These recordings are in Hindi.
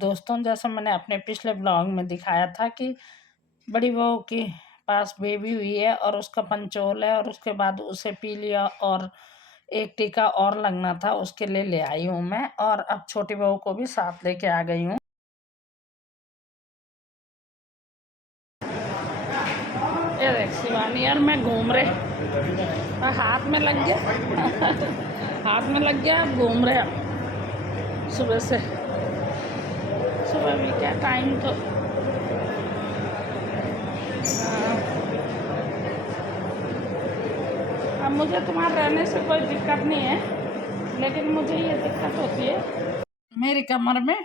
दोस्तों, जैसा मैंने अपने पिछले ब्लॉग में दिखाया था कि बड़ी बहू के पास बेबी हुई है और उसका पंचोल है और उसके बाद उसे पी लिया और एक टीका और लगना था, उसके लिए ले आई हूँ मैं। और अब छोटी बहू को भी साथ लेके आ गई हूँ। ये देख शिवानी और मैं घूम रहे, हाथ में लग गया हाथ में लग गया, अब घूम रहे अब सुबह से। सुबह में क्या टाइम तो अब मुझे तुम्हारे रहने से कोई दिक्कत नहीं है, लेकिन मुझे ये दिक्कत होती है, मेरी कमर में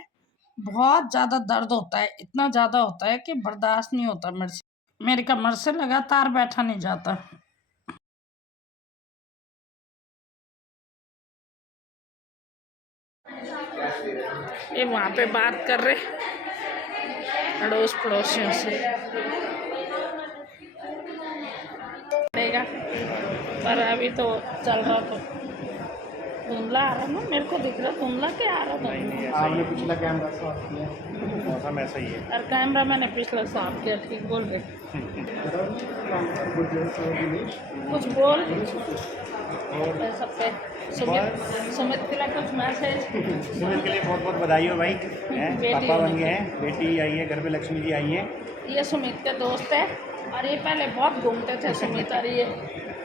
बहुत ज़्यादा दर्द होता है। इतना ज़्यादा होता है कि बर्दाश्त नहीं होता मेरे से। मेरी कमर से लगातार बैठा नहीं जाता। ये वहाँ पे बात कर रहे अड़ोस पड़ोसियों से देगा, पर अभी तो चल रहा तो धुंधला आ रहा ना, मेरे को दिख रहा धुंधला क्या आ रहा था। आपने पिछला कैमरा साफ किया, मौसम ऐसा ही है। और कैमरा मैंने पिछला साफ किया, ठीक बोल रहे। कुछ बोल सब पे सुमित के लिए कुछ मैसेज। सुमित के लिए बहुत बहुत बधाई हो भाई, पापा बन गए हैं, बेटी आई है घर पे, लक्ष्मी जी आई है। ये सुमित के दोस्त है और ये पहले बहुत घूमते थे सुमित और ये,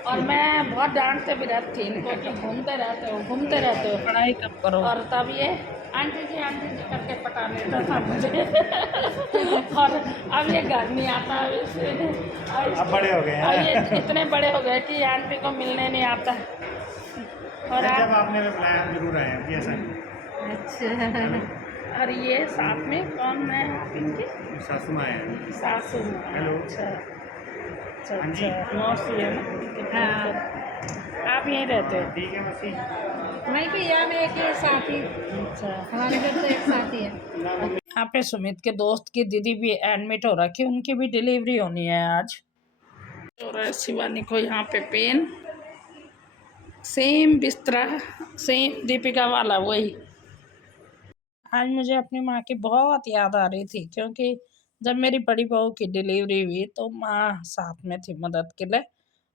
और मैं बहुत डांटते भी रहती थी इनको कि घूमते रहते हो पढ़ाई कब करो। और तब ये आंटी जी करके पटा लेता था मुझे और अब ये घर नहीं आता, अब बड़े हो गए हैं, अब ये इतने बड़े हो गए कि आंटी को मिलने नहीं आता। और जब आपने बुलाया हम जरूर आए हैं, ऐसा नहीं। अच्छा। और ये साथ में कौन है इनकी? सासू माँ है। सासू। हेलो। अच्छा अच्छा हाँ जी। अच्छा, मौसी है ना? हाँ। आप यहीं रहते हो? ठीक है मौसी। वहीं पे यार मेरे के साथी, अच्छा, हमारे घर तो एक साथी है। यहाँ पे सुमित के दोस्त की दीदी भी एडमिट हो रखी, उनकी भी डिलीवरी होनी है आज। और शिवानी को यहाँ पे पेन, सेम बिस्तरा, सेम दीपिका वाला वही। आज मुझे अपनी माँ की बहुत याद आ रही थी, क्योंकि जब मेरी बड़ी बहू की डिलीवरी हुई तो माँ साथ में थी मदद के लिए,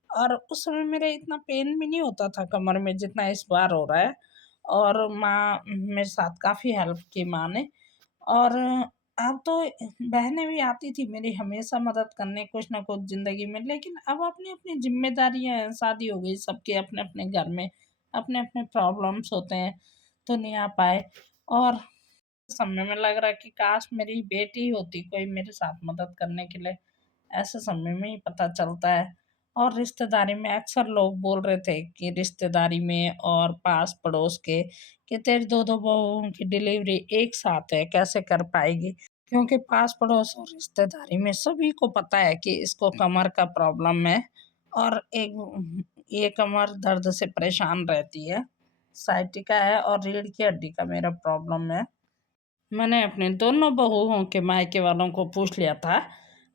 और उस समय मेरे इतना पेन भी नहीं होता था कमर में जितना इस बार हो रहा है। और माँ मेरे साथ काफ़ी हेल्प की माँ ने। और अब तो बहनें भी आती थी मेरी हमेशा मदद करने कुछ ना कुछ ज़िंदगी में, लेकिन अब अपनी अपनी जिम्मेदारियाँ हैं, शादी हो गई सबके अपने अपने घर में, अपने अपने प्रॉब्लम्स होते हैं, तो नहीं आ पाए। और समय में लग रहा है कि काश मेरी बेटी होती कोई मेरे साथ मदद करने के लिए, ऐसे समय में ही पता चलता है। और रिश्तेदारी में अक्सर लोग बोल रहे थे कि रिश्तेदारी में और पास पड़ोस के कि तेरी दो दो बहुओं की डिलीवरी एक साथ है, कैसे कर पाएगी? क्योंकि पास पड़ोस और रिश्तेदारी में सभी को पता है कि इसको कमर का प्रॉब्लम है, और एक ये कमर दर्द से परेशान रहती है, साइटिका है और रीढ़ की हड्डी का मेरा प्रॉब्लम है। मैंने अपने दोनों बहुओं के मायके वालों को पूछ लिया था,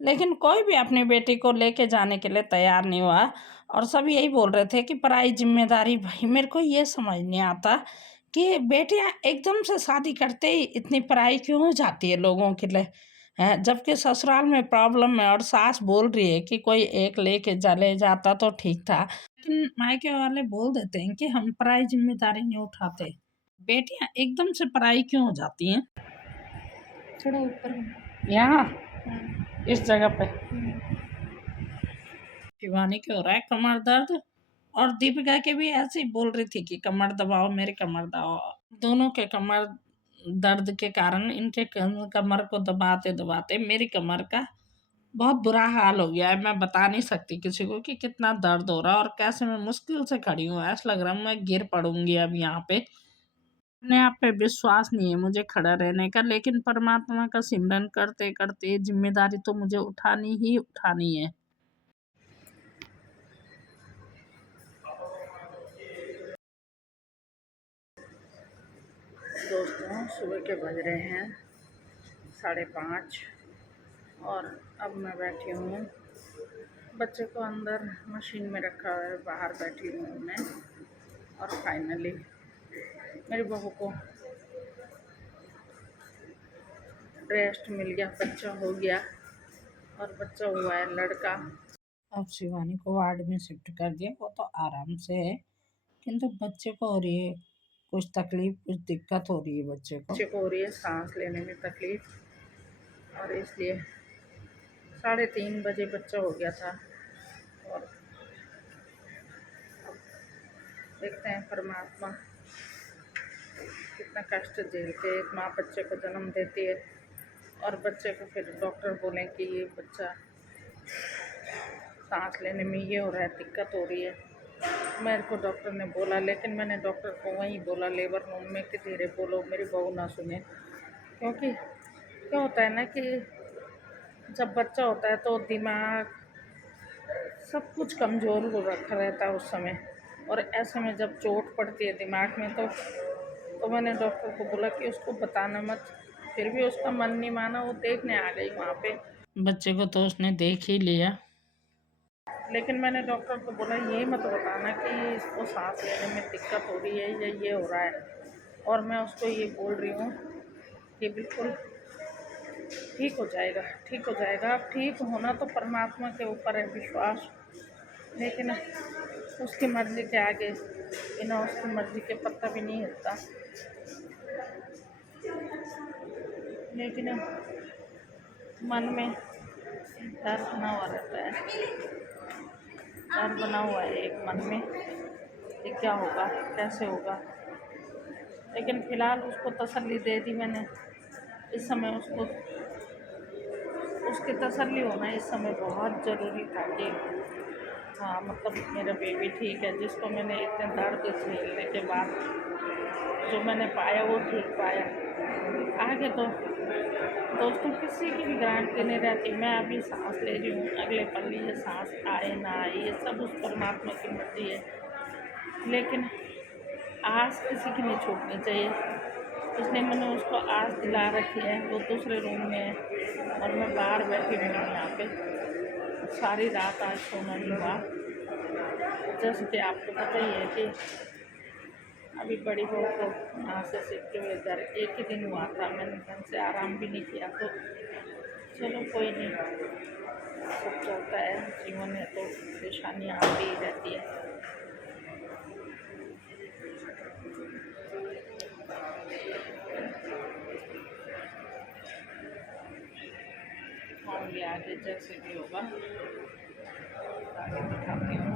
लेकिन कोई भी अपनी बेटी को लेके जाने के लिए तैयार नहीं हुआ, और सब यही बोल रहे थे कि पराई जिम्मेदारी। भाई मेरे को ये समझ नहीं आता कि बेटियां एकदम से शादी करते ही इतनी पराई क्यों हो जाती है लोगों के लिए, है जबकि ससुराल में प्रॉब्लम है और सास बोल रही है कि कोई एक लेके चले जाता तो ठीक था, लेकिन मायके वाले बोल देते हैं कि हम पराई जिम्मेदारी नहीं उठाते। बेटियां एकदम से पराई क्यों हो जाती हैं? थोड़ा ऊपर। यहाँ हाँ। इस जगह पे शिवानी के हो रहा है कमर दर्द, और दीपिका के भी ऐसे ही बोल रही थी कि कमर दबाओ, मेरी कमर दबाओ। दोनों के कमर दर्द के कारण इनके कमर को दबाते दबाते मेरी कमर का बहुत बुरा हाल हो गया है। मैं बता नहीं सकती किसी को कि कितना दर्द हो रहा है और कैसे मैं मुश्किल से खड़ी हूँ, ऐसा लग रहा है मैं गिर पड़ूंगी अब यहाँ पे। अपने आप पे विश्वास नहीं है मुझे खड़ा रहने का, लेकिन परमात्मा का सिमरन करते करते जिम्मेदारी तो मुझे उठानी ही उठानी है। दोस्तों, सुबह के बज रहे हैं 5:30 और अब मैं बैठी हूँ, बच्चे को अंदर मशीन में रखा हुआ है, बाहर बैठी हूँ मैं। और फाइनली मेरी बहू को रेस्ट मिल गया, बच्चा हो गया और बच्चा हुआ है लड़का। अब शिवानी को वार्ड में शिफ्ट कर दिया, वो तो आराम से है, किंतु बच्चे को हो रही है कुछ तकलीफ, कुछ दिक्कत हो रही है बच्चे को हो रही है सांस लेने में तकलीफ, और इसलिए 3:30 बजे बच्चा हो गया था। और देखते हैं परमात्मा कितना कष्ट झेलते, एक माँ बच्चे को जन्म देती है और बच्चे को फिर डॉक्टर बोलें कि ये बच्चा सांस लेने में ये हो रहा है, दिक्कत हो रही है। मेरे को डॉक्टर ने बोला, लेकिन मैंने डॉक्टर को वहीं बोला लेबर रूम में कि धीरे बोलो, मेरी बहू ना सुने। क्योंकि क्या होता है ना कि जब बच्चा होता है तो दिमाग सब कुछ कमज़ोर हो रखा रहता है उस समय, और ऐसे में जब चोट पड़ती है दिमाग में तो मैंने डॉक्टर को बोला कि उसको बताना मत। फिर भी उसका मन नहीं माना, वो देखने आ गई वहाँ पे बच्चे को, तो उसने देख ही लिया। लेकिन मैंने डॉक्टर को बोला ये मत बताना कि इसको सांस लेने में दिक्कत हो रही है या ये हो रहा है, और मैं उसको ये बोल रही हूँ कि बिल्कुल ठीक हो जाएगा, ठीक हो जाएगा। अब ठीक होना तो परमात्मा के ऊपर है विश्वास, लेकिन उसकी मर्ज़ी के आगे बिना उसकी मर्ज़ी के पत्ता भी नहीं हिलता। लेकिन मन में डर बना हुआ रहता है, डर बना हुआ है एक मन में कि क्या होगा, कैसे होगा। लेकिन फ़िलहाल उसको तसल्ली दे दी मैंने। इस समय उसकी तसल्ली होना इस समय बहुत ज़रूरी था कि हाँ, मतलब मेरा बेबी ठीक है, जिसको मैंने इतने दर्द झेलने के बाद जो मैंने पाया वो ठीक पाया। आगे तो दोस्तों किसी की भी गारंटी नहीं रहती। मैं अभी सांस ले रही हूँ, अगले पल ये सांस आए ना आए ये सब उस परमात्मा की मर्ज़ी है, लेकिन आस किसी की नहीं छूटनी चाहिए। इसलिए मैंने उसको आस दिला रखी है। वो दूसरे रूम में है और मैं बाहर बैठी हुई हूँ यहाँ पे। सारी रात आज सोना नहीं हुआ। जैसे कि आपको पता ही है कि अभी बड़ी बहू को यहाँ से शिफ्ट हुए घर 1 ही दिन हुआ था, मैंने ढंग से आराम भी नहीं किया। तो चलो कोई नहीं, सब चलता है, जीवन है तो परेशानियाँ आती ही रहती है। होंगे आगे जैसे भी होगा, आगे दिखाती हूँ।